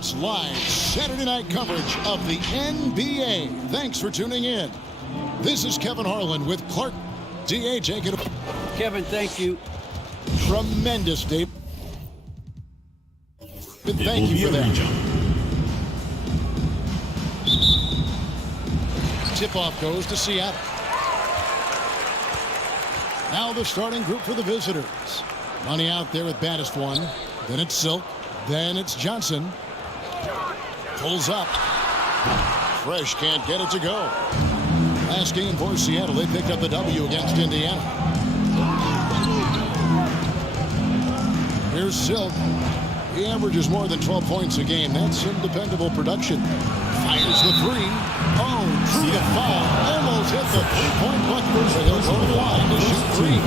It's live Saturday night coverage of the NBA. Thanks for tuning in. This is Kevin Harlan with Clark. DA taking it. Kevin, thank you. Tremendous, Dave. Thank you for that. Tip-off goes to Seattle. Now the starting group for the visitors. Money out there with baddest one. Then it's Silk. Then it's Johnson. Pulls up. Fresh can't get it to go. Last game for Seattle, they picked up the W against Indiana. Here's Silk. He averages more than 12 points a game. That's some dependable production. Fires the three. Oh, true to foul. Almost hit the three-point bucket. He'll go to the line to shoot three.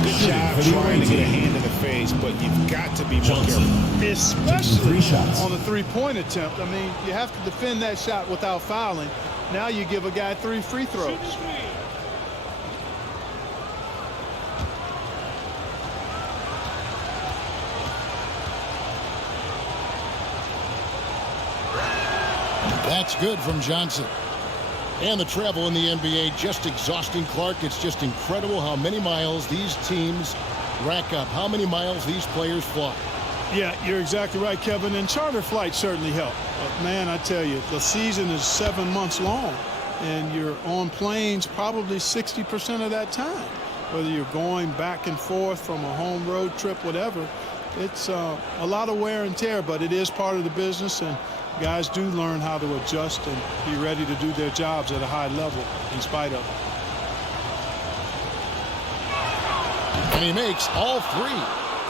Good job trying to get a hand in the face, but you've got to be more careful. Especially on the three-point attempt. I mean, you have to defend that shot without fouling. Now you give a guy 3 free throws. That's good from Johnson. And the travel in the NBA, just exhausting, Clark. It's just incredible how many miles these teams rack up, how many miles these players fly. Yeah, you're exactly right, Kevin. And charter flights certainly help. But, man, I tell you, the season is 7 months long, and you're on planes probably 60% of that time. Whether you're going back and forth from a home road trip, whatever, it's a lot of wear and tear, but it is part of the business, and guys do learn how to adjust and be ready to do their jobs at a high level in spite of it. And he makes all three.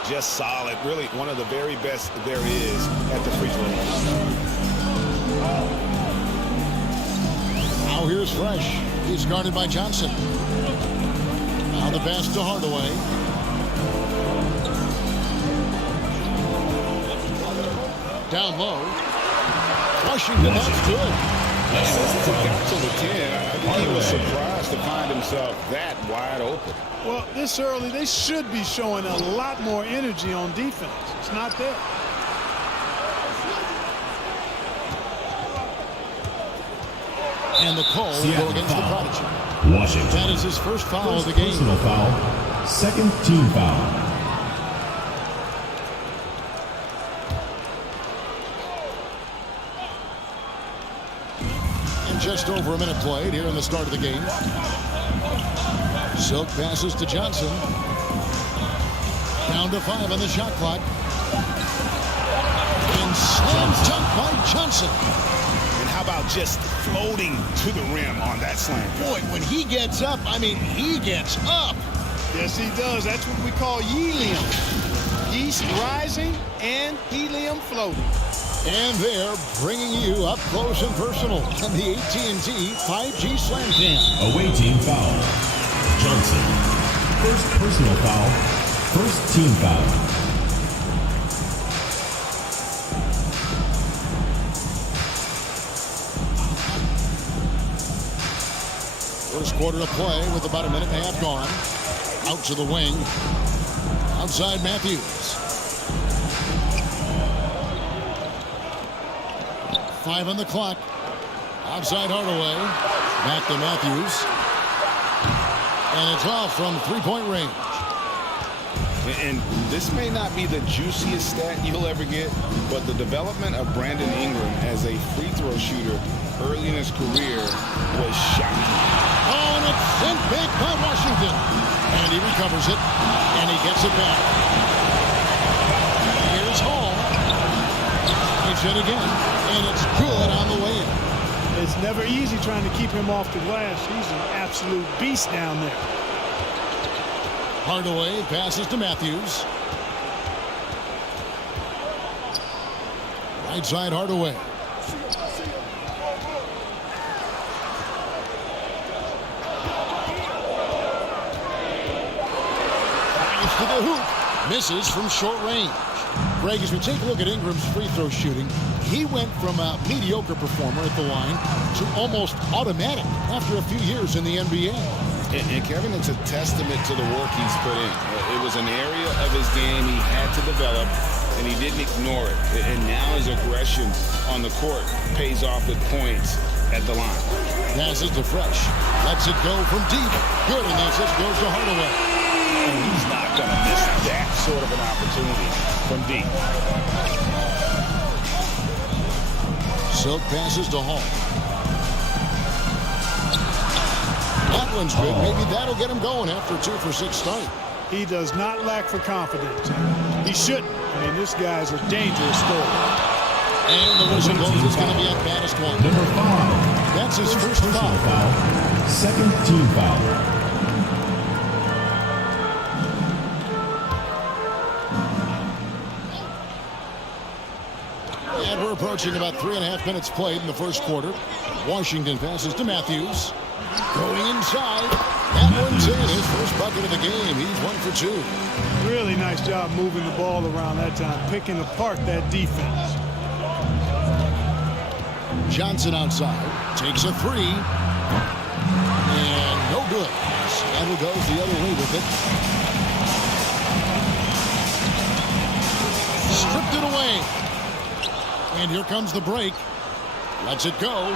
Just solid. Really one of the very best there is at the free throw line. Now here's Fresh. He's guarded by Johnson. Now the pass to Hardaway. Down low. Washington, that's good. Got to the 10. I think he was surprised to find himself that wide open. Well, this early, they should be showing a lot more energy on defense. It's not there. And the call will go against the Prodigy. Washington. That is his first foul of the game. Personal foul. Second team foul. Just over a minute played here in the start of the game. Silk passes to Johnson. Down to 5 on the shot clock. And slam dunk by Johnson. And how about just floating to the rim on that slam? Boy, when he gets up, I mean, he gets up. Yes, he does. That's what we call helium. Yeast rising and helium floating. And they're bringing you up close and personal on the AT&T 5G Slam Cam. Away team foul. Johnson. First personal foul. First team foul. First quarter of play with about a minute and a half gone. Out to the wing. Outside Matthews. 5 on the clock. Outside Hardaway. Back to Matthews. And it's off from three-point range. And this may not be the juiciest stat you'll ever get, but the development of Brandon Ingram as a free throw shooter early in his career was shocking. Oh, and it's sent back by Washington. And he recovers it. And he gets it back. Here's Hall. He's hit again. And it's good on the way in. It's never easy trying to keep him off the glass. He's an absolute beast down there. Hardaway passes to Matthews. Right side Hardaway. Drives to the hoop. Misses from short range. Greg, as we take a look at Ingram's free throw shooting, he went from a mediocre performer at the line to almost automatic after a few years in the NBA. And Kevin, it's a testament to the work he's put in. It was an area of his game he had to develop, and he didn't ignore it. And now his aggression on the court pays off with points at the line. Passes to Fresh. Lets it go from deep. Good, and the assist goes to Hardaway. And he's not going to miss that sort of an opportunity from deep. Silk passes to Hall. That one's good. Maybe that'll get him going after a 2 for 6 start. He does not lack for confidence. He shouldn't. I mean, this guy's a dangerous scorer. And the whistle blows. It's going to be at baddest one. Number 5. That's his first Personal foul. foul. Second team foul. And we're approaching about 3.5 minutes played in the first quarter. Washington passes to Matthews. Going inside. That one's in. His first bucket of the game. He's 1 for 2. Really nice job moving the ball around that time, picking apart that defense. Johnson outside. Takes a 3. And no good. Seattle goes the other way with it. Stripped it away. And here comes the break. Lets it go.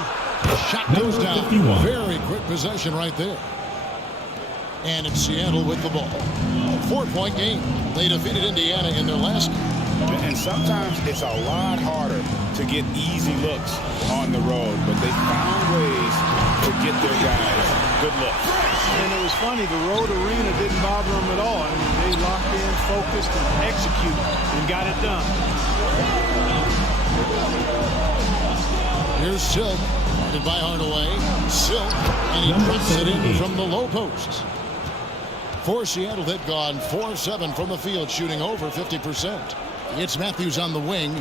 Shot goes down. 51. Very quick possession right there. And it's Seattle with the ball. 4-point game. They defeated Indiana in their last game. And sometimes it's a lot harder to get easy looks on the road, but they found ways to get their guys good looks. And it was funny, the road arena didn't bother them at all. I mean, they locked in, focused, and executed, and got it done. Here's Silk. Guarded by Hardaway. Silk. And he drops it in from the low post. For Seattle, they've gone 4-7 from the field, shooting over 50%. It's Matthews on the wing.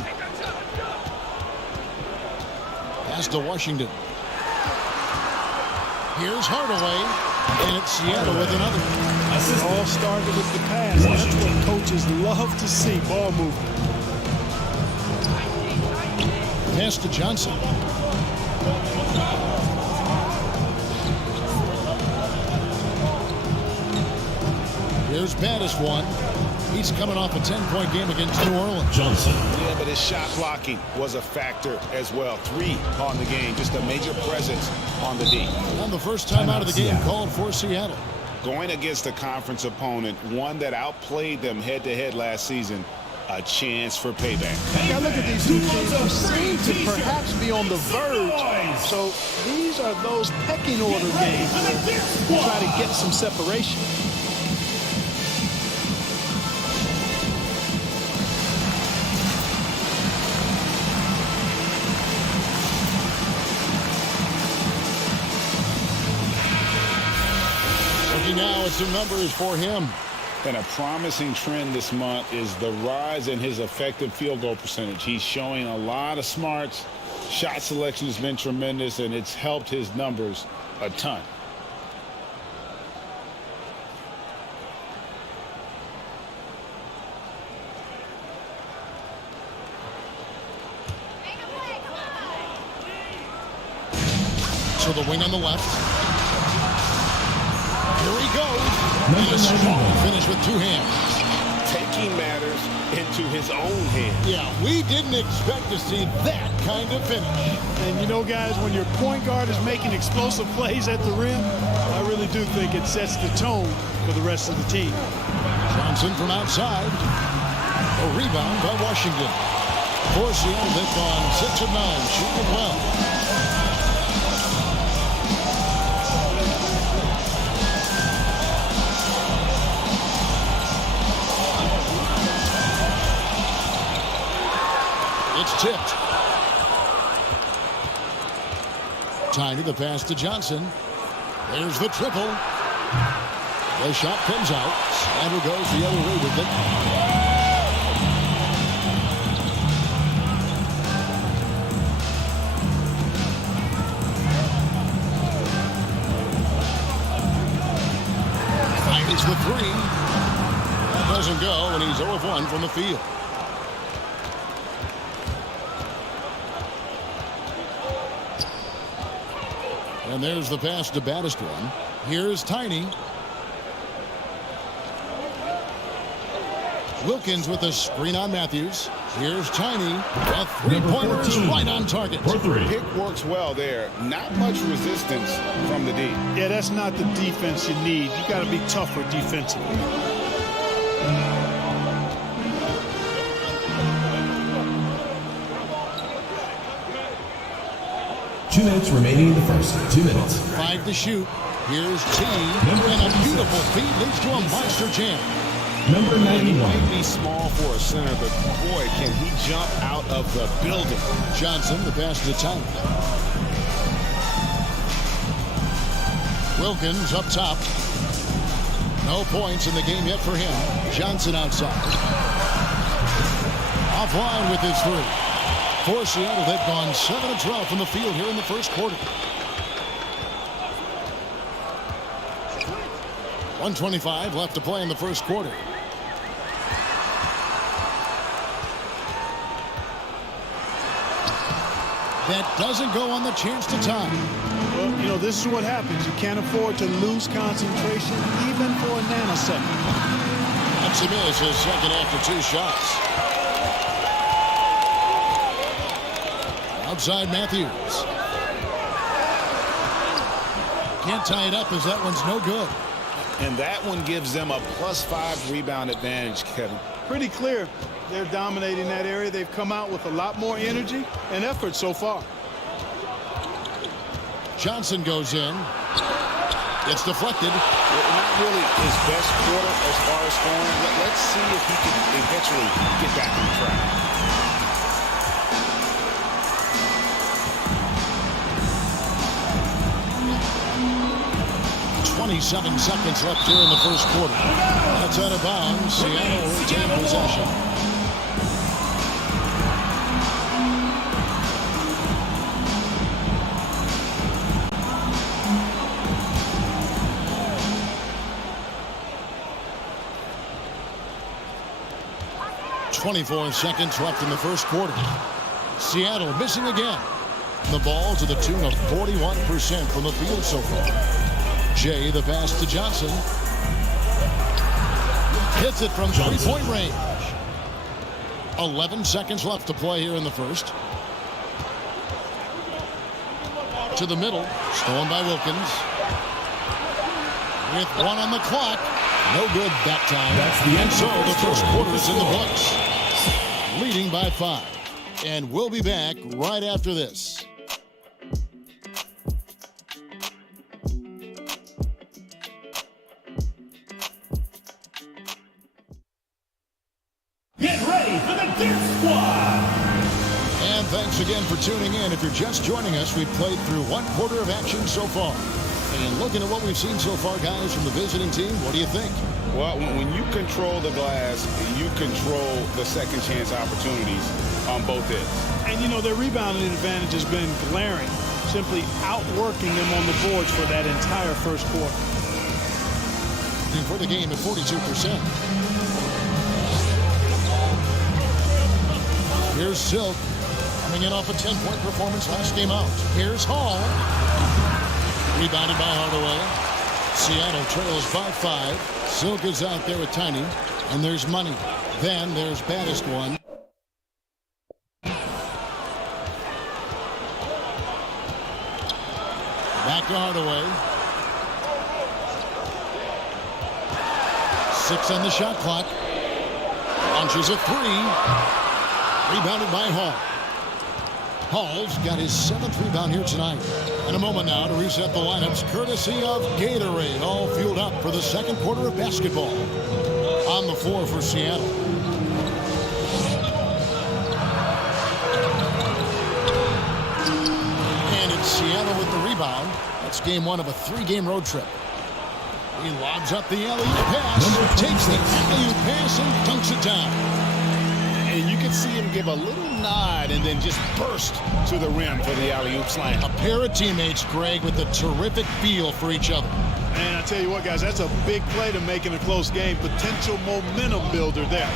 Pass to Washington. Here's Hardaway. And it's Seattle with another. It all started with the pass. That's what coaches love to see, ball movement. Pass to Johnson. Here's baddest one. He's coming off a 10-point game against New Orleans. Johnson. Yeah, but his shot blocking was a factor as well. 3 on the game, just a major presence on the D. And the first time out of the game called for Seattle. Going against a conference opponent, one that outplayed them head-to-head last season, a chance for payback. Now look at these two teams who seem to perhaps be on the verge. So these are those pecking order games where you try to get some separation. Now it's some numbers for him. And a promising trend this month is the rise in his effective field goal percentage. He's showing a lot of smarts. Shot selection has been tremendous, and it's helped his numbers a ton. So the wing on the left. Here he goes. And a strong finish with 2 hands. Taking matters into his own hands. Yeah, we didn't expect to see that kind of finish. And you know, guys, when your point guard is making explosive plays at the rim, I really do think it sets the tone for the rest of the team. Johnson from outside. A rebound by Washington. For Seattle, they've gone 6 of 9, shooting well. It's tipped. Tiny, the pass to Johnson. There's the triple. The shot comes out. Seattle goes the other way with it. Finds the 3. That doesn't go, and he's 0 of 1 from the field. And there's the pass to baddest one. Here's Tiny. Wilkins with a screen on Matthews. Here's Tiny. A three-pointer is right on target. Pick works well there. Not much resistance from the D. Yeah, that's not the defense you need. You got to be tougher defensively. 2 minutes remaining in the first. 2 minutes. 5 to shoot. Here's T. And a beautiful feed leads to a monster jam. Number He 91. might be small for a center, but boy, can he jump out of the building. Johnson, the pass to Tiny. Wilkins up top. No points in the game yet for him. Johnson outside. Offline with his three. For Seattle, they've gone 7 of 12 from the field here in the first quarter. 1:25 left to play in the first quarter. That doesn't go on the chance to tie. Well, you know, this is what happens. You can't afford to lose concentration even for a nanosecond. That's a miss, his second after 2 shots. Outside Matthews. Can't tie it up as that one's no good. And that one gives them a +5 rebound advantage, Kevin. Pretty clear. They're dominating that area. They've come out with a lot more energy and effort so far. Johnson goes in. It's deflected. Not really his best quarter as far as scoring. Let's see if he can eventually get back on track. 27 seconds left here in the first quarter. That's out of bounds. Seattle retain possession. .24 seconds left in the first quarter. Seattle missing again. The ball to the tune of 41% from the field so far. Jay, the pass to Johnson. Hits it from three-point range. 11 seconds left to play here in the first. To the middle. Stolen by Wilkins. With 1 on the clock. No good that time. And so the first quarter is in the books. Leading by 5. And we'll be back right after this. Get ready for the Dirt Squad! And thanks again for tuning in. If you're just joining us, we've played through 1 quarter of action so far. And looking at what we've seen so far, guys, from the visiting team, what do you think? Well, when you control the glass, you control the second chance opportunities on both ends. And, you know, their rebounding advantage has been glaring, simply outworking them on the boards for that entire first quarter. For the game at 42%. Here's Silk, coming in off a 10-point performance last game out. Here's Hall. Rebounded by Hardaway. Seattle trails by 5. Silk is out there with Tiny. And there's Money. Then there's baddest one. Back to Hardaway. 6 on the shot clock. Launches a 3. Rebounded by Hall. Hall's got his 7th rebound here tonight. In a moment now to reset the lineups, courtesy of Gatorade, all fueled up for the second quarter of basketball. On the floor for Seattle. And it's Seattle with the rebound. That's game 1 of a 3-game road trip. He lobs up the alley-oop pass, takes the alley-oop pass and dunks it down. And you can see him give a little nod and then just burst to the rim for the alley-oop slam. A pair of teammates, Greg, with a terrific feel for each other. And I tell you what, guys, that's a big play to make in a close game. Potential momentum builder there.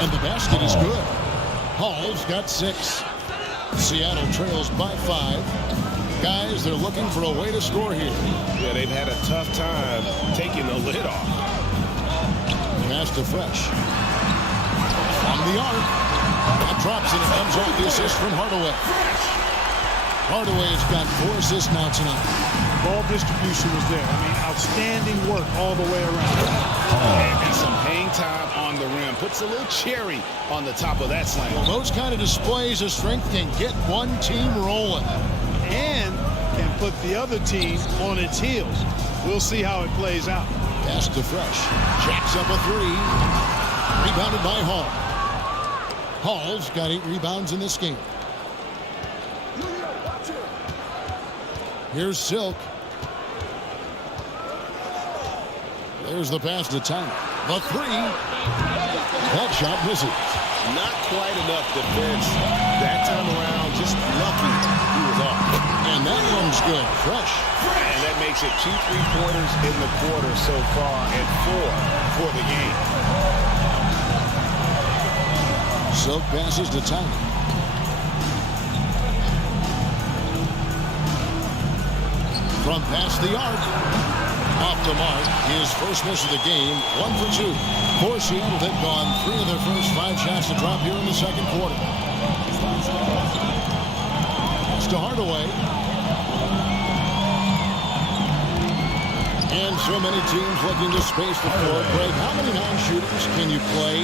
And the basket is good. Hall's got 6. Seattle trails by 5. Guys, they're looking for a way to score here. Yeah, they've had a tough time taking the lid off. Pass to Fresh. From the arc. That drops and it comes off the assist from Hardaway. Hardaway has got 4 assists now tonight. Ball distribution was there. I mean, outstanding work all the way around. And some hang time on the rim. Puts a little cherry on the top of that slam. Well, those kind of displays of strength can get one team rolling. And can put the other team on its heels. We'll see how it plays out. Pass to Fresh. Jacks up a 3. Rebounded by Hall. Hall's got 8 rebounds in this game. Here's Silk. There's the pass to Tyler. The 3. That shot misses. Not quite enough defense that time around. Just lucky he was off. And that one's good. Fresh. And that makes it 2 3-pointers in the quarter so far and 4 for the game. Silk passes to Tyler. From past the arc. Off the mark. His first miss of the game. 1 for 2. For Seattle, they've gone 3 of their first 5 shots to drop here in the second quarter. It's to Hardaway. And so many teams looking to space the floor. Greg, how many non-shooters can you play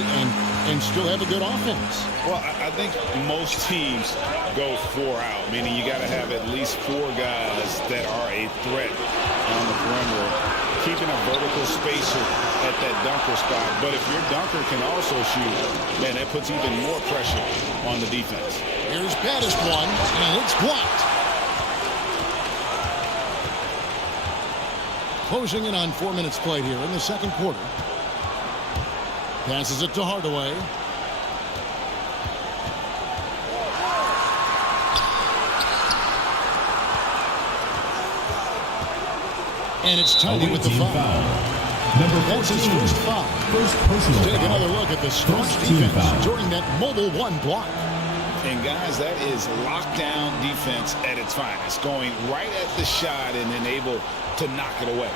and still have a good offense? Well, I think most teams go 4 out, meaning you got to have at least 4 guys that are a threat on the perimeter, keeping a vertical spacer at that dunker spot. But if your dunker can also shoot, man, that puts even more pressure on the defense. Here's Baddest one, and it's blocked. Closing in on 4 minutes played here in the second quarter. Passes it to Hardaway. And it's Tiny with the foul. That's his first foul. First personal Let's take foul. another look at the strong defense during that mobile 1 block. And guys, that is lockdown defense at its finest, going right at the shot and then able to knock it away.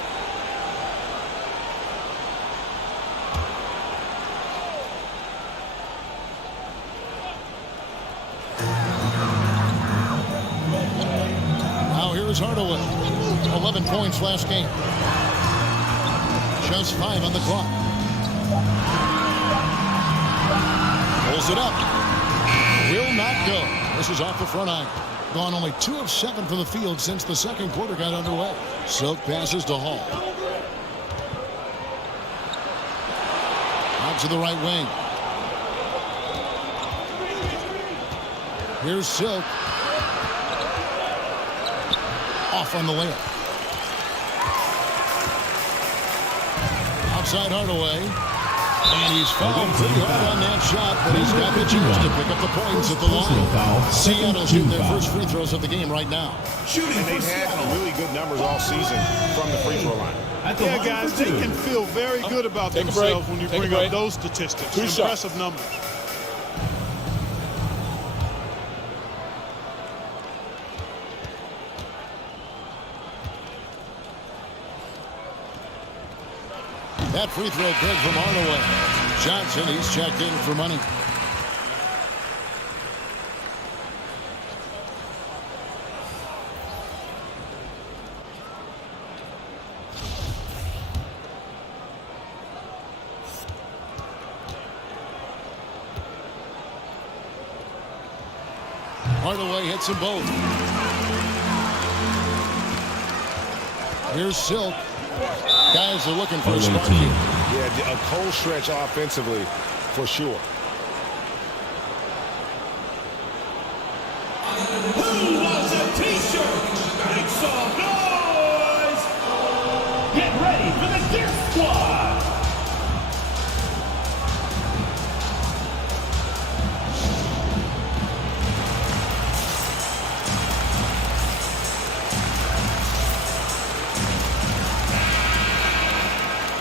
Now here's Hardaway. 11 points last game. Just 5 on the clock. Pulls it up. Will not go. This is off the front iron. Gone only 2 of 7 from the field since the second quarter got underway. Silk passes to Hall. Out to the right wing. Here's Silk. Off on the layup. Outside Hardaway. And he's fouled pretty hard on that shot, but he's got the chance to pick up the points at the line. Seattle shooting their first free throws of the game right now. And they've had really good numbers all season from the free throw line. Yeah, guys, they can feel very good about themselves when you bring up those statistics. Impressive numbers. That free throw good from Hardaway. Johnson, he's checked in for money. Hardaway hits them both. Here's Silk. Guys are looking for a start here. Yeah, a cold stretch offensively for sure. Who wants a t-shirt? Make some noise! Get ready for the Dirt Squad!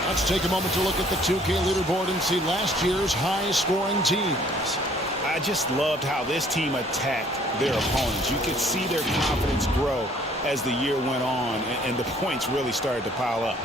Let's take a moment to look at the 2K leaderboard and see last year's high-scoring teams. I just loved how this team attacked their opponents. You could see their confidence grow as the year went on, and the points really started to pile up.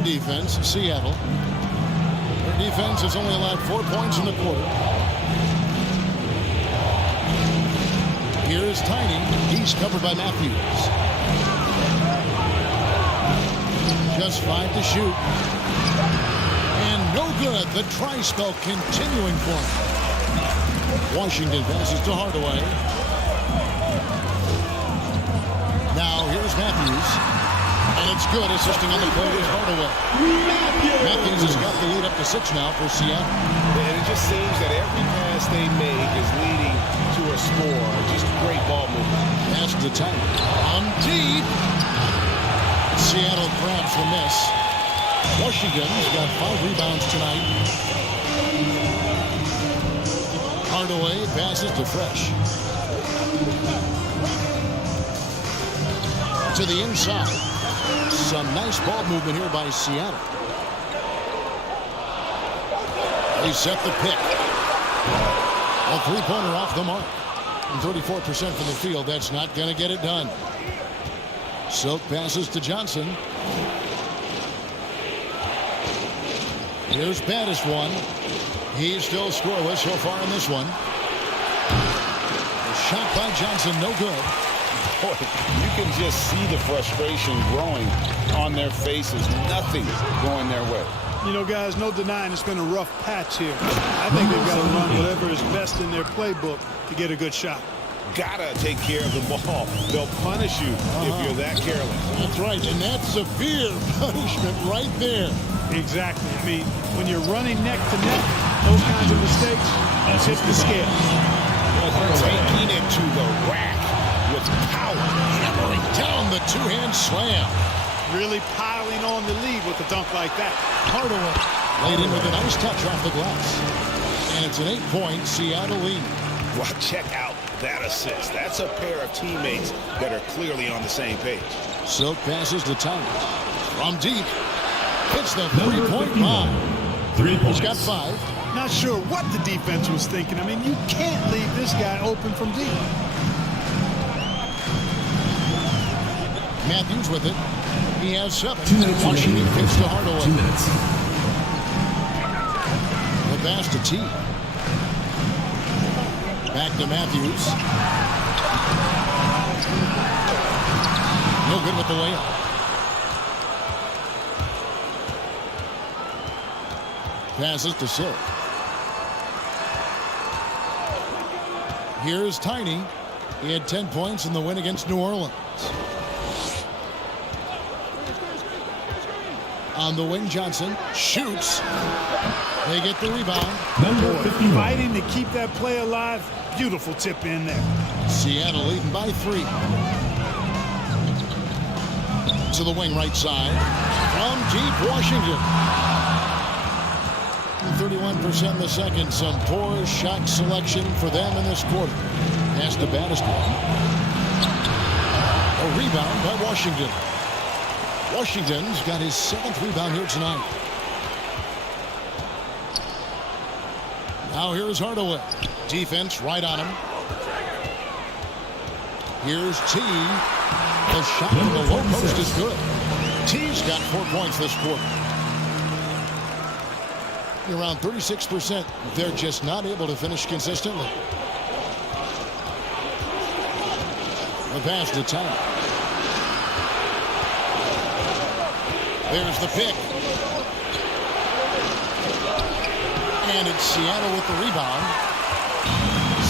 on defense, Seattle. Their defense has only allowed 4 points in the quarter. Here's Tiny. He's covered by Matthews. Just 5 to shoot. And no good. The try spell continuing for him. Washington passes to Hardaway. Now here's Matthews. And it's good. Assisting on the play is Hardaway. Matthews has got the lead up to 6 now for Seattle. And it just seems that every pass they make is leading to a score. Just great ball movement. Pass to Tiny. On deep. Seattle grabs the miss. Washington's got 5 rebounds tonight. Hardaway passes to Fresh. To the inside. Some nice ball movement here by Seattle. They set the pick. A three-pointer off the mark. And 34% from the field. That's not going to get it done. Silk passes to Johnson. Here's Baddest one. He's still scoreless so far in this one. A shot by Johnson, no good. Boy, you can just see the frustration growing on their faces. Nothing going their way. You know, guys, no denying it's been a rough patch here. I think they've got to run whatever is best in their playbook to get a good shot. Gotta take care of the ball. They'll punish you if you're that careless. That's right, and that's severe punishment right there. Exactly. I mean, when you're running neck to neck, those kinds of mistakes tip the scale. Taking it to the rack with power. Hammering down the two-hand slam. Really piling on the lead with a dunk like that. Hardaway laid in with a nice touch off the glass. And it's an 8-point Seattle lead. Well, check out that assist. That's a pair of teammates that are clearly on the same page. Silk passes to Tiny. From deep. Hits the three-point line. 3 points. He's got 5. Not sure what the defense was thinking. I mean, you can't leave this guy open from deep. Matthews with it. He has 7. 2 minutes Washington remaining. kicks to Hardaway. 2 minutes. The pass to T. Back to Matthews. No good with the layup. Passes to Silk. Here's Tiny. He had 10 points in the win against New Orleans. On the wing, Johnson shoots. They get the rebound. Number 51. Fighting to keep that play alive. Beautiful tip in there. Seattle leading by 3. To the wing right side. From deep, Washington. 31% in the second. Some poor shot selection for them in this quarter. Pass to Baddest one. A rebound by Washington. Washington's got his 7th rebound here tonight. Now here's Hardaway. Defense right on him. Here's T. The shot from the low post is good. T's got 4 points this quarter. Around 36%. They're just not able to finish consistently. The pass to Tiny. There's the pick. And it's Seattle with the rebound.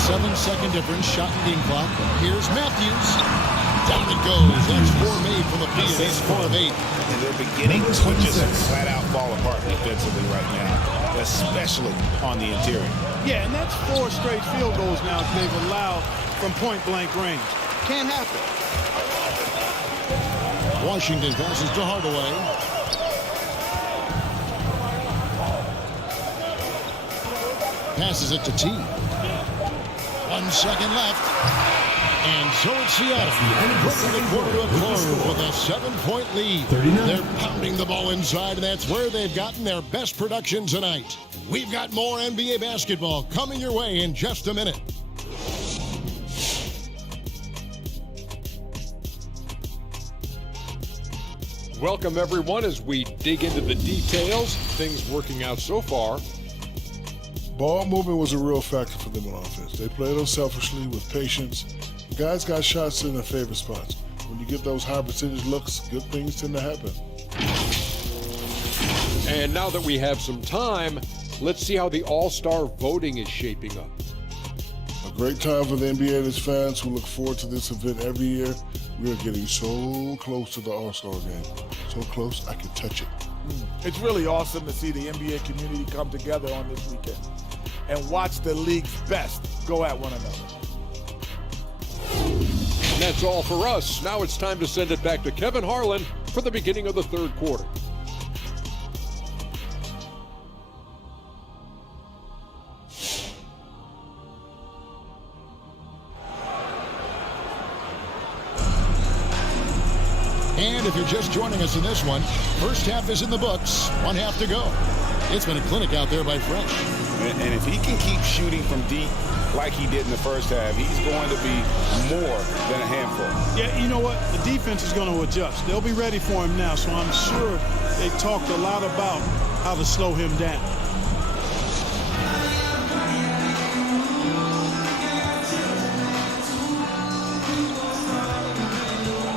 7-second difference, shot and game clock. Here's Matthews. Down it goes. That's 4 made from the field. He's 4 of 8. And they're beginning to just flat out fall apart defensively right now, especially on the interior. Yeah, and that's 4 straight field goals now they've allowed from point-blank range. Can't happen. Washington passes to Hardaway. Passes it to T. 1 second left. And so it's Seattle. Bringing the quarter to a close with a 7-point lead. 39. They're pounding the ball inside, and that's where they've gotten their best production tonight. We've got more NBA basketball coming your way in just a minute. Welcome, everyone, as we dig into the details. Things working out so far. Ball movement was a real factor for them on offense. They played unselfishly with patience. Guys got shots in their favorite spots. When you get those high percentage looks, good things tend to happen. And now that we have some time, let's see how the All-Star voting is shaping up. A great time for the NBA and its fans who look forward to this event every year. We are getting so close to the All-Star game. So close, I can touch it. It's really awesome to see the NBA community come together on this weekend and watch the league's best go at one another. And that's all for us. Now it's time to send it back to Kevin Harlan for the beginning of the third quarter. And if you're just joining us in this one, first half is in the books, one half to go. It's been a clinic out there by Fresh. And if he can keep shooting from deep like he did in the first half, he's going to be more than a handful. Yeah, you know what? The defense is going to adjust. They'll be ready for him now, so I'm sure they talked a lot about how to slow him down.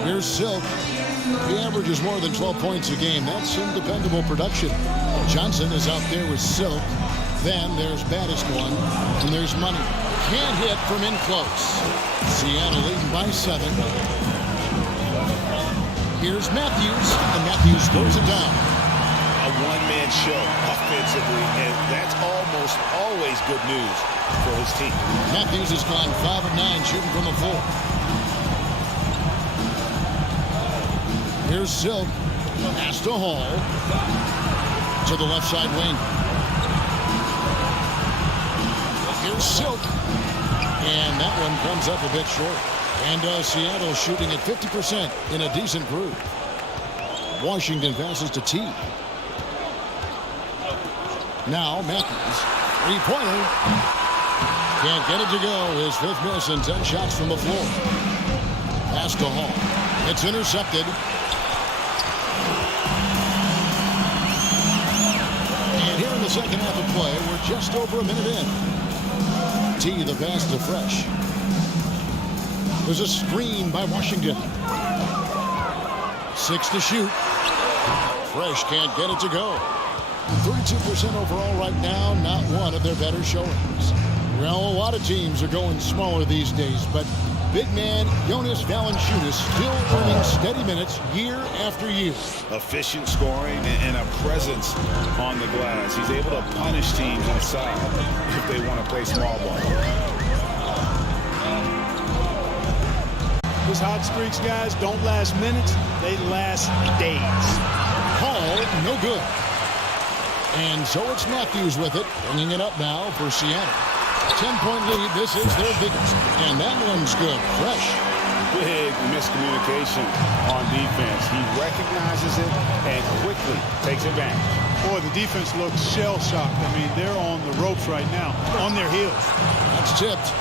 Here's Silk. He averages more than 12 points a game. That's some dependable production. Johnson is out there with Silk. Then there's baddest one, and there's Money. Can't hit from in close. Seattle leading by 7. Here's Matthews, and Matthews throws it down. A one-man show offensively, and that's almost always good news for his team. Matthews has gone 5 of 9 shooting from the floor. Here's Silk. Pass to Hall. To the left side wing. Here's Silk. And that one comes up a bit short. And Seattle shooting at 50% in a decent groove. Washington passes to T. Now Matthews. Three-pointer. Can't get it to go. His 5th miss and 10 shots from the floor. Pass to Hall. It's intercepted. And here in the second half of play, we're just over a minute in. T, the pass to Fresh. There's a screen by Washington. 6 to shoot. Fresh can't get it to go. 32% overall right now, not one of their better showings. Well, a lot of teams are going smaller these days, but big man Jonas Valanciunas still earning steady minutes year after year. Efficient scoring and a presence on the glass. He's able to punish teams inside if they want to play small ball. His hot streaks, guys, don't last minutes. They last days. Hall, no good. And so it's Matthews with it, bringing it up now for Seattle. 10-point lead. This is their biggest. And that one's good. Fresh. Big miscommunication on defense. He recognizes it and quickly takes advantage. Boy, the defense looks shell-shocked. I mean, they're on the ropes right now, on their heels. That's tipped.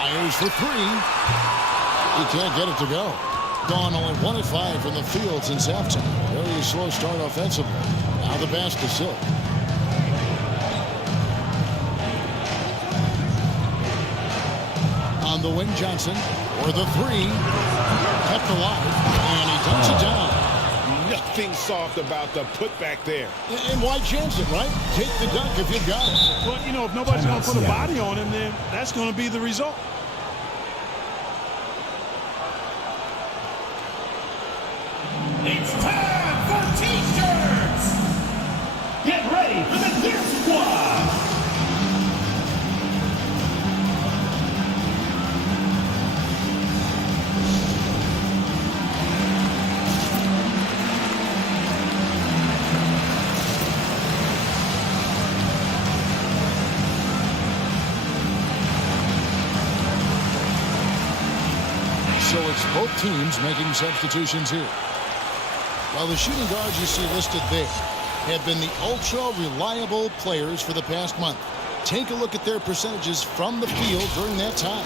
Fires for 3. He can't get it to go. Gone only 1 of 5 from the field since halftime. Very slow start offensively. Now the pass to Silk. On the wing, Johnson for the 3. Kept alive, and he dumps it down. Nothing soft about the putback there. And why chance it, right? Take the dunk if you've got it. Well, you know, if nobody's going to put a body on him, then that's going to be the result. It's time for T-shirts! Get ready for the Gear Squad! So it's both teams making substitutions here. While the shooting guards you see listed there have been the ultra-reliable players for the past month. take a look at their percentages from the field during that time.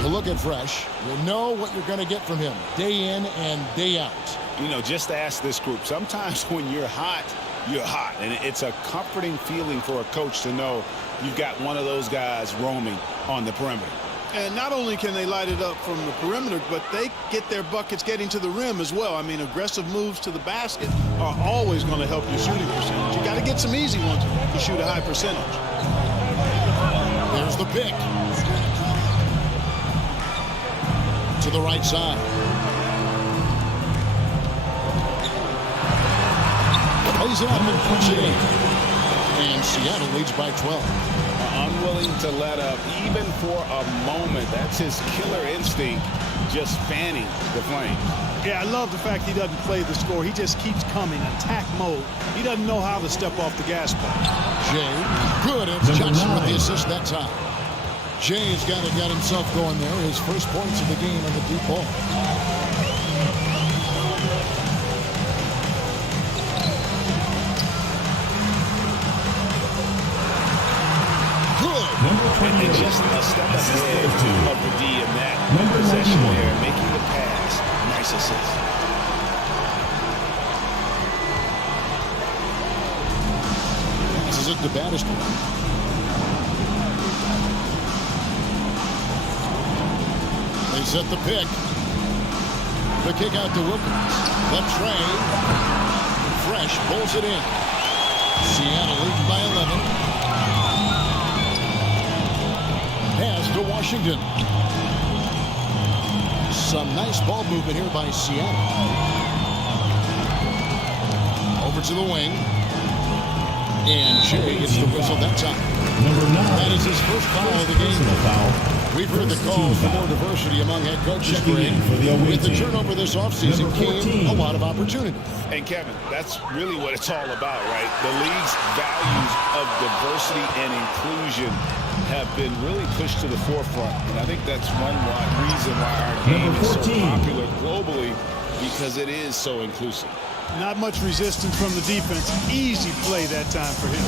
You look at Fresh, you know what you're going to get from him day in and day out. You know, just ask this group. Sometimes when you're hot, you're hot. And it's a comforting feeling for a coach to know you've got one of those guys roaming on the perimeter. And not only can they light it up from the perimeter, but they get their buckets getting to the rim as well. I mean, aggressive moves to the basket are always going to help your shooting percentage. You got to get some easy ones to shoot a high percentage. There's the pick. To the right side. Plays it up and puts it in. And Seattle leads by 12. Unwilling to let up even for a moment. That's his killer instinct, just fanning the flame. Yeah, I love the fact he doesn't play the score. He just keeps coming, attack mode. He doesn't know how to step off the gas pedal. Jay, good. It's Johnson with the assist that time. Jay's got himself going there. His first points of the game on the deep ball. And just a step ahead of the D in that possession there, making the pass. Nice assist. This is it to Battister. They set the pick. The kick out to Wilkins. The tray. Fresh pulls it in. Seattle leading by 11. Pass to Washington. Some nice ball movement here by Seattle. Over to the wing. And Jay gets the whistle that time. That is his first foul of the game. We've heard the call for more diversity among head coaches. With the turnover this offseason came a lot of opportunity. And Kevin, that's really what it's all about, right? The league's values of diversity and inclusion have been really pushed to the forefront. And I think that's one reason why our game is so popular globally, because it is so inclusive. Not much resistance from the defense. Easy play that time for him.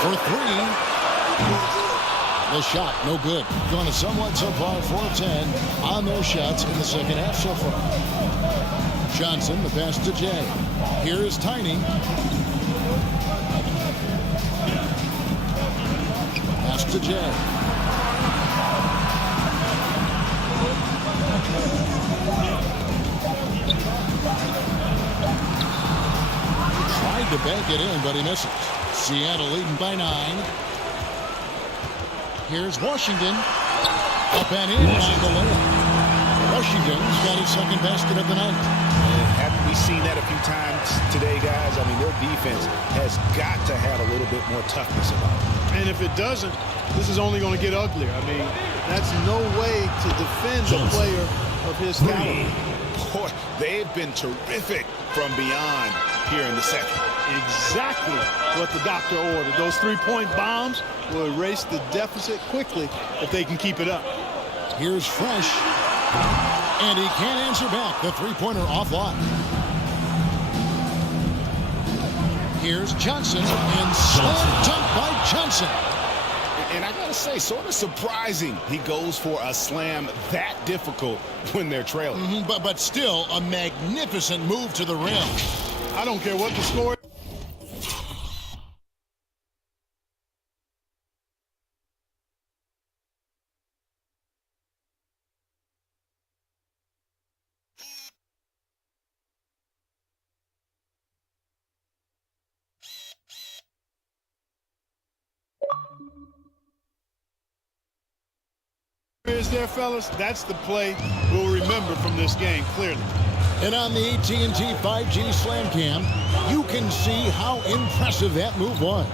For three. The shot, no good. Going to somewhat so far 4-10 on their shots in the second half so far. Johnson, the pass to Jay. Here is Tiny. Pass to Jay. Tried to bank it in, but he misses. Seattle leading by 9. Here's Washington. Up and in on the layup. Washington's got his second basket of the night. And haven't we seen that a few times today, guys? I mean, their defense has got to have a little bit more toughness about it. And if it doesn't, this is only going to get uglier. I mean, that's no way to defend a player of his caliber. Boy, they've been terrific from beyond here in the second. Exactly what the doctor ordered. Those three-point bombs will erase the deficit quickly if they can keep it up. Here's Fresh. And he can't answer back. The three-pointer offline. Here's Johnson. And slam dunk by Johnson. And I gotta say, sort of surprising he goes for a slam that difficult when they're trailing. But still a magnificent move to the rim. I don't care what the score is. Is there, fellas? That's the play we'll remember from this game clearly. And on the AT&T 5G Slam Cam, you can see how impressive that move was.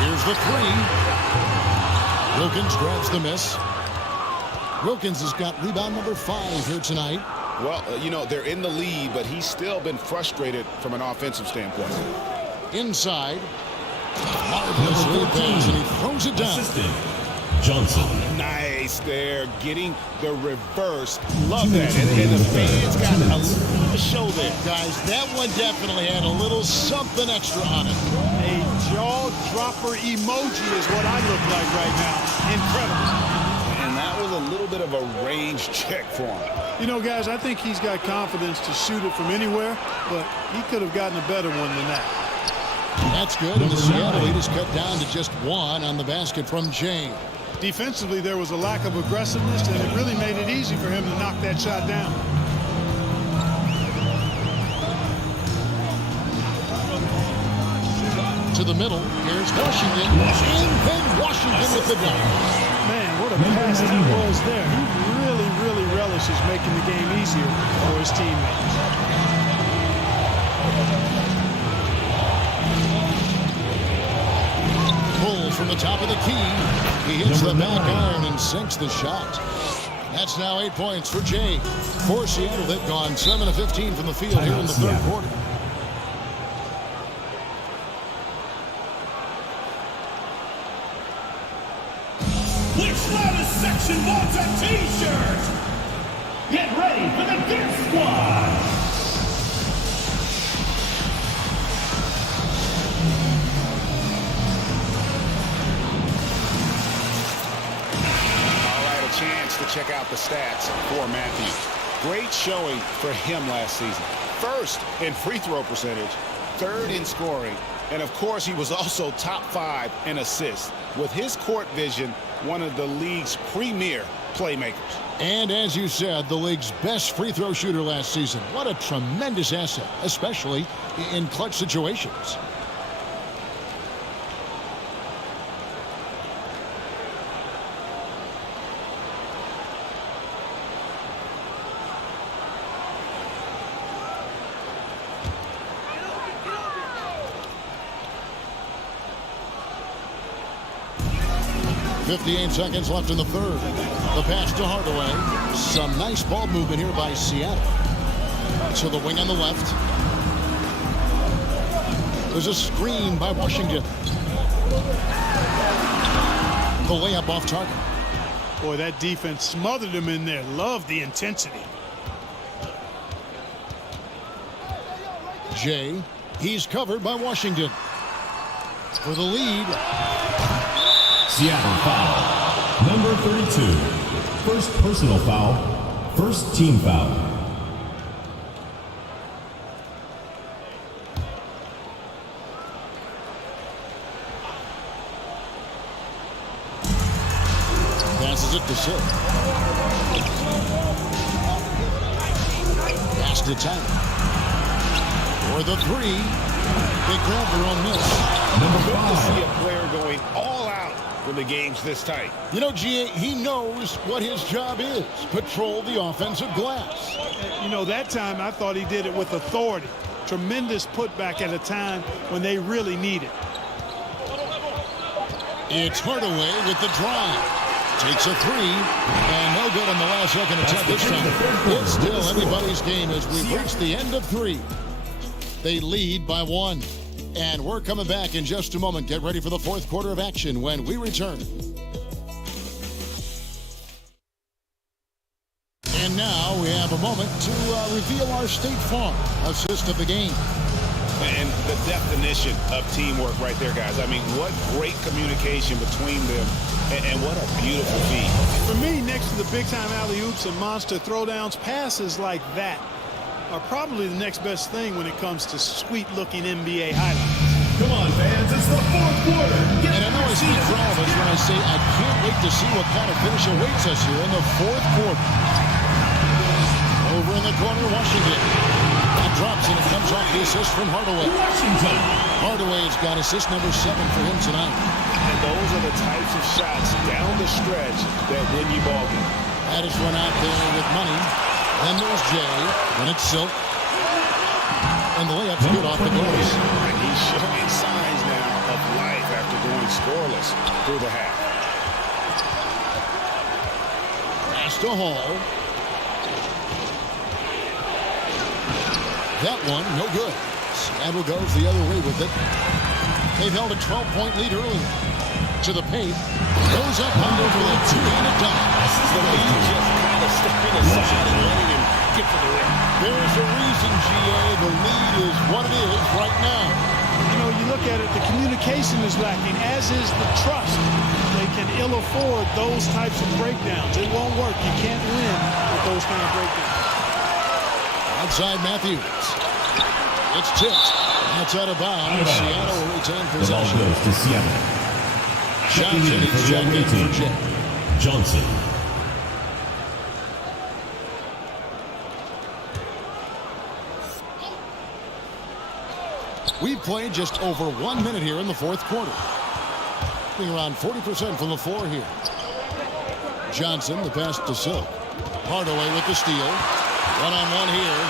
Here's the three. Wilkins grabs the miss. Wilkins has got rebound number 5 here tonight. Well, you know, they're in the lead, but he's still been frustrated from an offensive standpoint. Inside. Marvelous lead pass, and he throws it down. Assistant Johnson. Nice there, getting the reverse. Love that. And the fans got a little show there. Guys, that one definitely had a little something extra on it. A jaw-dropper emoji is what I look like right now. Incredible. And that was a little bit of a range check for him. You know, guys, I think he's got confidence to shoot it from anywhere, but he could have gotten a better one than that. That's good, and the Seattle lead is cut down to just one on the basket from Jay. Defensively, there was a lack of aggressiveness, and it really made it easy for him to knock that shot down. To the middle, here's Washington, and then Washington with the dunk. Man, what a pass that was there. He really relishes making the game easier for his teammates. Pull from the top of the key. He hits the back iron and sinks the shot. That's now 8 points for Jay. For Seattle, they've gone 7 of 15 from the field here in the third quarter. Which loudest section wants a t-shirt? Get ready for the Gear Squad! Chance to check out the stats for Matthews. Great showing for him last season. First in free throw percentage, third in scoring, and of course he was also top 5 in assists. With his court vision, one of the league's premier playmakers. And as you said, the league's best free throw shooter last season. What a tremendous asset, especially in clutch situations. .58 seconds left in the third. The pass to Hardaway. Some nice ball movement here by Seattle. To the wing on the left. There's a screen by Washington. The layup off target. Boy, that defense smothered him in there. Love the intensity. Jay, he's covered by Washington. For the lead. Seattle foul. Number 32. First personal foul. First team foul. Passes it to Silk. Pass to Tyler. For the three. They grab their own miss. Number Good to 5. see a player going all out when the game's this tight. You know, G.A., he knows what his job is. Patrol the offensive glass. You know, that time I thought he did it with authority. Tremendous putback at a time when they really need it. It's Hardaway with the drive. Takes a three, and no good on the last second attempt this time. It's still anybody's game as we've reached the end of 3. They lead by 1. And we're coming back in just a moment. Get ready for the fourth quarter of action when we return. And now we have a moment to reveal our State Farm assist of the game. And the definition of teamwork right there, guys. I mean, what great communication between them, and what a beautiful feat. For me, next to the big-time alley-oops and monster throwdowns, passes like that are probably the next best thing when it comes to sweet-looking NBA highlights. Come on, fans. It's the fourth quarter. And I know I speak for all of us when I say I can't wait to see what kind of finish awaits us here in the fourth quarter. Over in the corner, Washington. That drops, and it comes off the assist from Hardaway. Washington. Hardaway's got assist number 7 for him tonight. And those are the types of shots down the stretch that win you ball game. That is run out there with money. Then there's Jay. Then it's Silk. And the layup's good off the glass. And he's showing signs now of life after going scoreless through the half. Pass to Hall. That one, no good. Esbl goes the other way with it. They've held a 12-point lead earlier. To the paint. Goes up under for the two-handed dunk. The lead just kind of stepping aside and letting him get to the rim. There's a reason, GA. The lead is what it is right now. You know, you look at it, the communication is lacking, as is the trust. They can ill afford those types of breakdowns. It won't work. You can't win with those kind of breakdowns. Outside Matthews. It's tipped. That's out of bounds. Seattle will retain The ball possession. goes to Seattle. Checking Johnson in is for the checked away in for team, Jet. Johnson. We've played just over 1 minute here in the fourth quarter. Being around 40% from the floor here. Johnson, the pass to Silk. Hardaway with the steal. One-on-one here.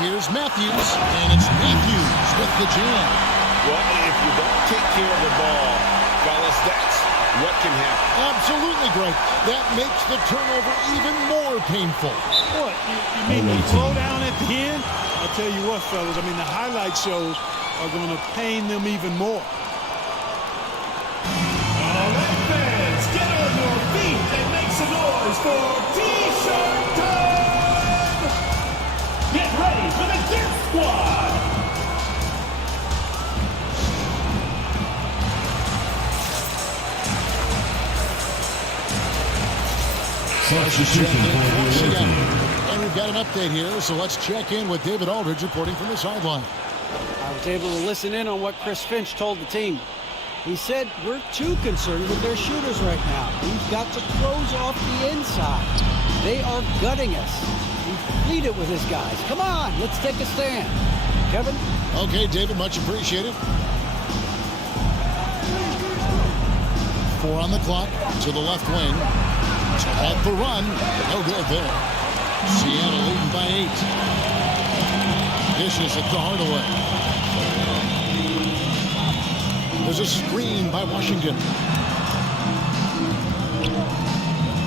Here's Matthews, and it's Matthews with the jam. Well, if you don't take care of the ball, fellas, that's what can happen. Absolutely great. That makes the turnover even more painful. What, you mean the throwdown at the end? I'll tell you what, fellas, I mean, the highlight shows are going to pain them even more. All right, fans, get on your feet and make some noise for T-shirt time! Get ready for the Dirt Squad! Substitution for the away team. And we've got an update here, so let's check in with David Aldridge reporting from the sideline. I was able to listen in on what Chris Finch told the team. He said, we're too concerned with their shooters right now. We've got to close off the inside. They are gutting us. We've pleaded with his guys. Come on, let's take a stand. Kevin? Okay, David, much appreciated. 4 on the clock to the left wing. Off the run. No good there. Seattle leading by 8. Dishes it to Hardaway. There's a screen by Washington.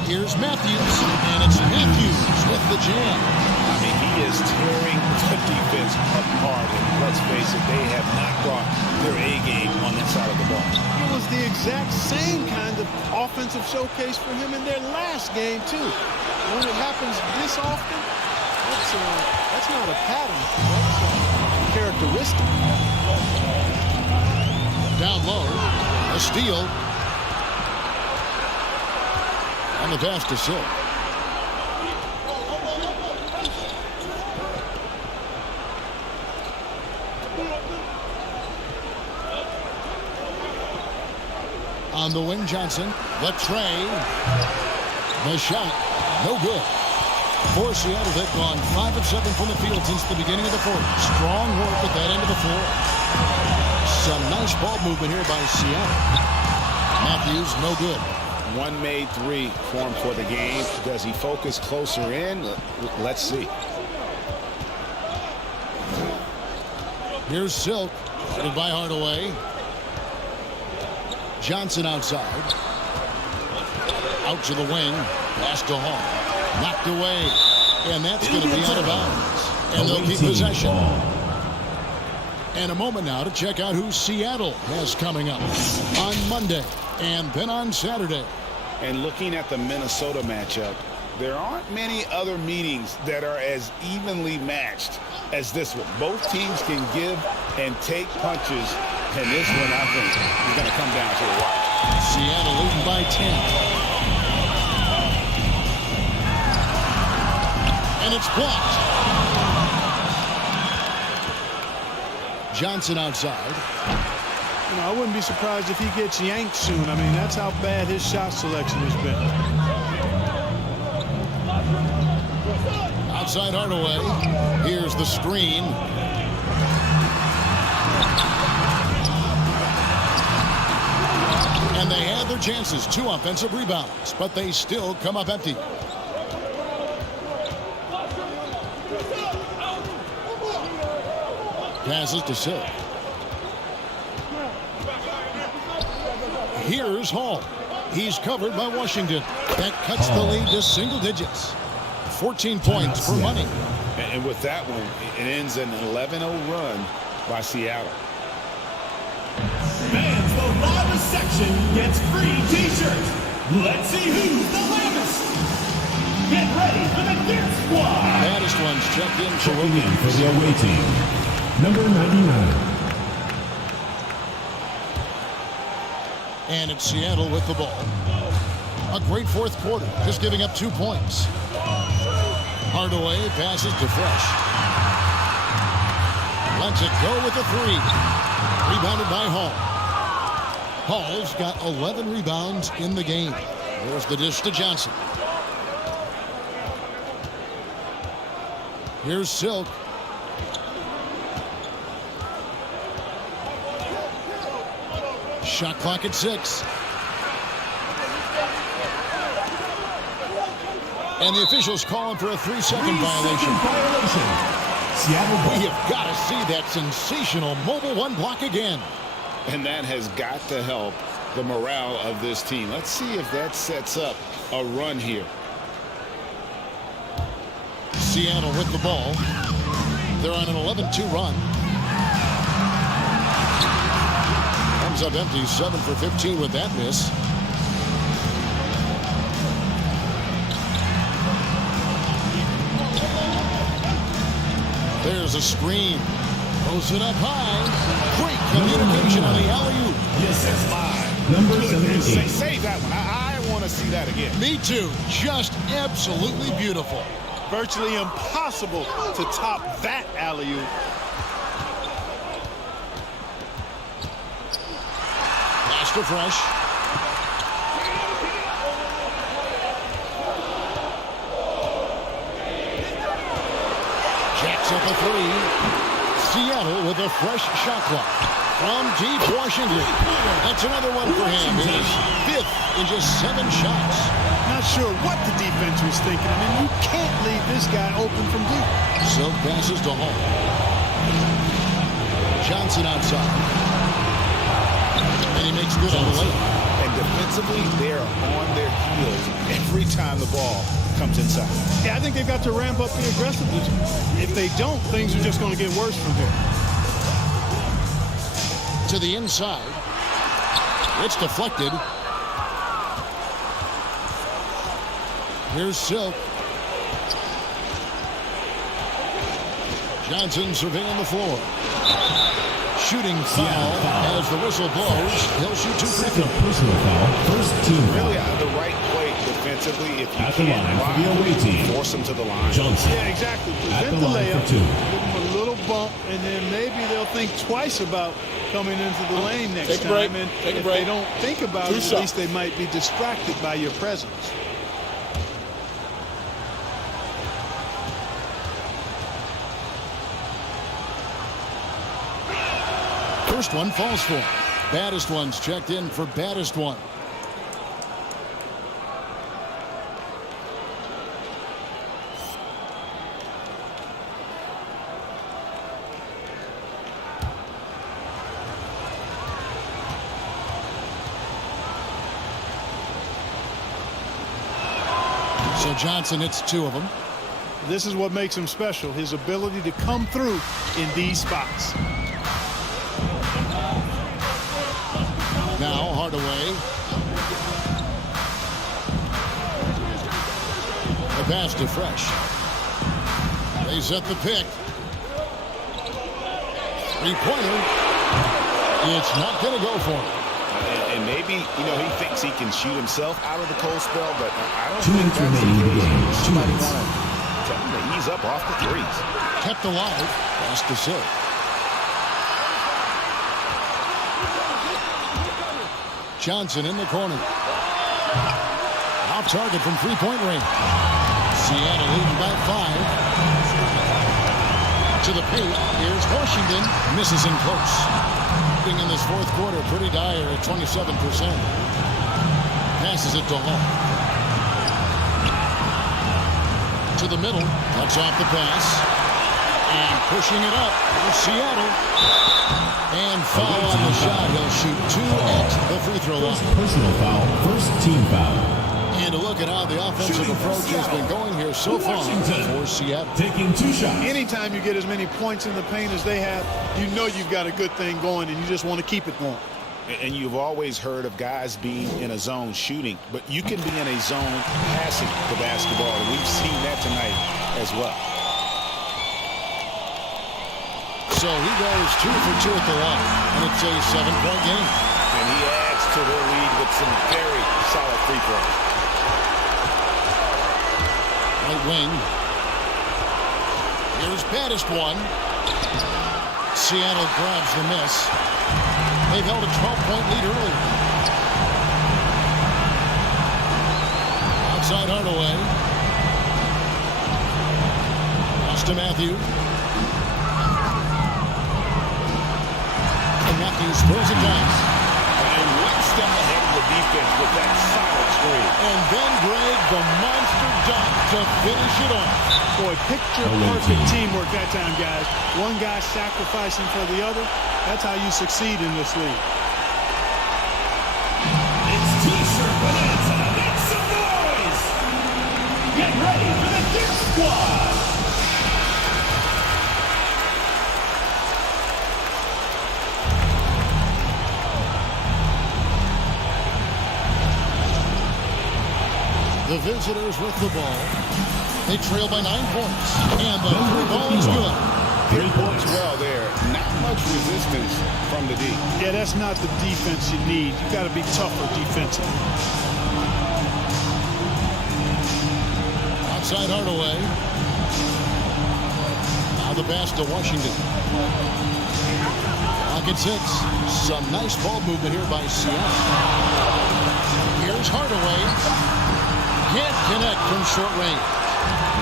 Here's Matthews, and it's Matthews with the jam. I mean, he is tearing the defense apart. And let's face it, they have not brought their A game on that side of the ball. It was the exact same kind of offensive showcase for him in their last game, too. When it happens this often, that's not a pattern. That's a characteristic. Down low, a steal. On the pass to Silk. On the wing, Johnson. The tray. The shot. No good. For Seattle, they've gone 5 of 7 from the field since the beginning of the fourth. Strong work at that end of the floor. Some nice ball movement here by Seattle. Matthews, no good. One made 3 for him for the game. Does he focus closer in? Let's see. Here's Silk. Headed by Hardaway. Johnson outside. Out to the wing. Pass to Hall. Knocked away. And that's going to be out of bounds. And they'll keep possession. And a moment now to check out who Seattle has coming up on Monday and then on Saturday. And looking at the Minnesota matchup, there aren't many other meetings that are as evenly matched as this one. Both teams can give and take punches, and this one, I think, is going to come down to the wire. Seattle leading by 10. And it's blocked. Johnson outside. You know, I wouldn't be surprised if he gets yanked soon. I mean, that's how bad his shot selection has been. Outside Hardaway. Here's the screen. And they had their chances. 2 offensive rebounds, but they still come up empty. Passes to Silk. Here's Hall. He's covered by Washington. That cuts the lead to single digits. 14 points for money. And with that one, it ends an 11-0 run by Seattle. Fans, the loudest section gets free t-shirts. Let's see who's the loudest. Get ready for the Gear Squad. Baddest ones checked in for Checking in for the away team, number 99. And it's Seattle with the ball. A great fourth quarter, just giving up 2 points. Hardaway passes to Fresh. Lets it go with a 3. Rebounded by Hall. Hall's got 11 rebounds in the game. There's the dish to Johnson. Here's Silk. Shot clock at 6. And the officials calling for a 3-second violation. Seattle We have got to see that sensational mobile one block again. And that has got to help the morale of this team. Let's see if that sets up a run here. Seattle with the ball. They're on an 11-2 run. Comes up empty, 7 for 15 with that miss. There's a screen. Throws it up high. Great communication on the alley-oop. Yes, that's live. Number 78. Save that one. I want to see that again. Me too. Just absolutely beautiful. Virtually impossible to top that alley-oop. Pass to Fresh. Jacks up a 3. Seattle with a fresh shot clock. From deep Washington. That's another one for him. His 5th in just 7 shots. Not sure what the defense was thinking. I mean, you can't leave this guy open from deep. Silk passes to Hall. Johnson outside. And he makes good on the layup. And defensively, they're on their heels every time the ball comes inside. Yeah, I think they've got to ramp up the aggressiveness. If they don't, things are just going to get worse from here. To the inside. It's deflected. Here's Silk. Johnson surveying the floor. Shooting foul as the whistle blows. He'll shoot 2 free Second throws. personal foul, first team foul. Really the right play defensively. If you At the line for the away team, force them to the line. Johnson. Yeah, exactly. At Present the the line layup, for 2. give them a little bump, and then maybe they'll think twice about coming into the lane next Take a break. time. And Take a if break. they don't think about it, Shots. at least they might be distracted by your presence. First one falls for him. Baddest ones checked in for baddest one. So Johnson hits 2 of them. This is what makes him special, his ability to come through in these spots. Now Hardaway. The pass to Fresh. They set the pick. 3-pointer. It's not going to go for him. And maybe, he thinks he can shoot himself out of the cold spell, but I don't 2 think minutes that's the remaining in the case. game. 2 Somebody minutes. wanna tell him to ease up off the threes. Kept alive. Pass to Silk. Johnson in the corner. Off target from 3-point range. Seattle leading by 5. To the paint. Here's Washington. Misses in close. Shooting in this fourth quarter pretty dire at 27%. Passes it to Hall. To the middle. Cuts off the pass. And pushing it up for Seattle. And foul on the shot. He'll shoot 2 at the free throw line. Personal foul, first team foul. And to look at how the offensive approach has been going here so far for Seattle. Taking 2 shots. Anytime you get as many points in the paint as they have, you know you've got a good thing going, and you just want to keep it going. And you've always heard of guys being in a zone shooting, but you can be in a zone passing the basketball, and we've seen that tonight as well. So he goes 2 for 2 at the line, and it's a 7-point game. And he adds to their lead with some very solid free throws. Right wing. Here's baddest one. Seattle grabs the miss. They've held a 12-point lead early. Outside Hardaway. Pass to Matthews. And Matthews throws it down. And one step ahead of the defense with that solid screen. And then Greg, the monster dunk to finish it off. Boy, picture perfect teamwork that time, guys. One guy sacrificing for the other. That's how you succeed in this league. It's T-shirt bonanza. Make some noise. Get ready for the Dick Squad. The visitors with the ball. They trail by 9 points. And the three ball is good. 3 points well there. Not much resistance from the D. Yeah, that's not the defense you need. You got to be tougher defensively. Outside Hardaway. Now the pass to Washington. Clock at 6. Some nice ball movement here by Seattle. Here's Hardaway. Can't connect from short range.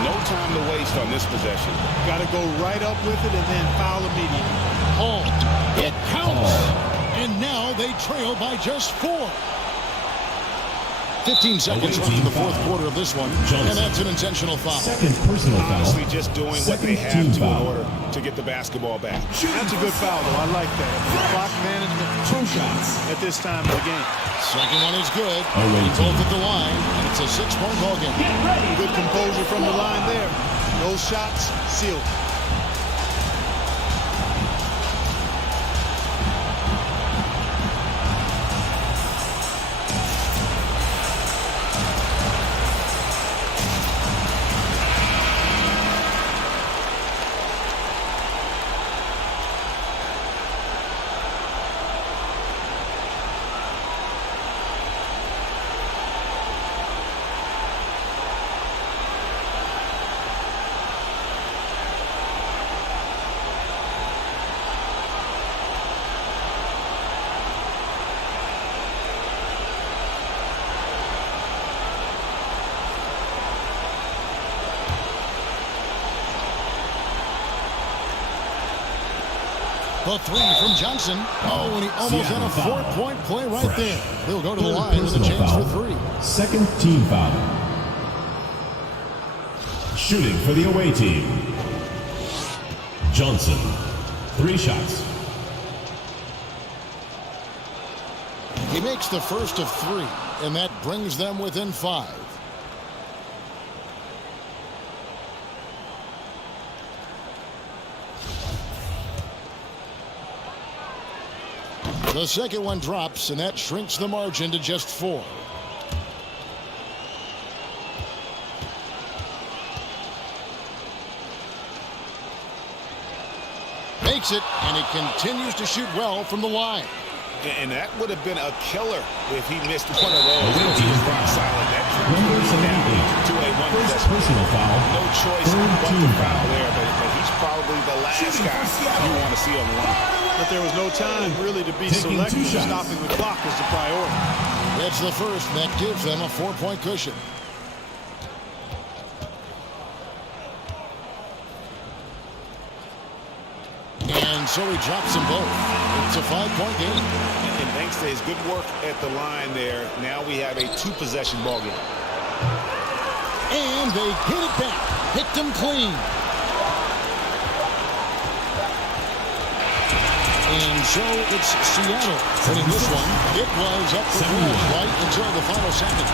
No time to waste on this possession. Got to go right up with it and then foul immediately. Oh, it counts. And now they trail by just 4. 15 seconds left in the fourth quarter of this one. And that's an intentional foul. Second personal foul. Honestly, just doing what they have to in order to get the basketball back. That's a good foul, though. I like that. Clock management, 2 shots at this time of the game. Second one is good. Both at the line, and it's a 6-point ball game. Good composure from the line there. No shots, sealed. The 3 from Johnson. Oh, and he almost had a 4-point play right there. He'll go to the line with a chance for 3. Second team foul. Shooting for the away team. Johnson. 3 shots. He makes the first of 3, and that brings them within 5. The second one drops, and that shrinks the margin to just 4. Makes it, and he continues to shoot well from the line. And that would have been a killer if he missed one of those. He was rock solid. That turns down to a personal foul. No choice but to foul there, but he's probably the last guy you want to see on the line. But there was no time really to be selective. Stopping the clock was the priority. That's the first, and that gives them a 4-point cushion. And so he drops them both. It's a 5-point game. And thanks to his good work at the line there, now we have a 2-possession ball game. And they get it back. Picked him clean. And so it's Seattle winning this one. It was up for grabs right until the final seconds.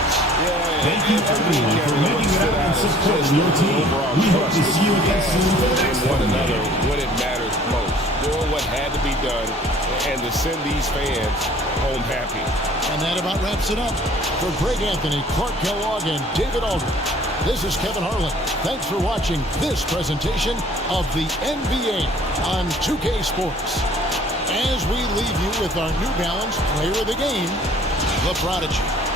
Thank you everyone for making it out and supporting your team. We hope to see you again soon for the next one another when it matters most. Doing what had to be done and to send these fans home happy. And that about wraps it up. For Greg Anthony, Clark Kellogg, and David Aldridge, this is Kevin Harlan. Thanks for watching this presentation of the NBA on 2K Sports. As we leave you with our New Balance Player of the Game, the Prodigy.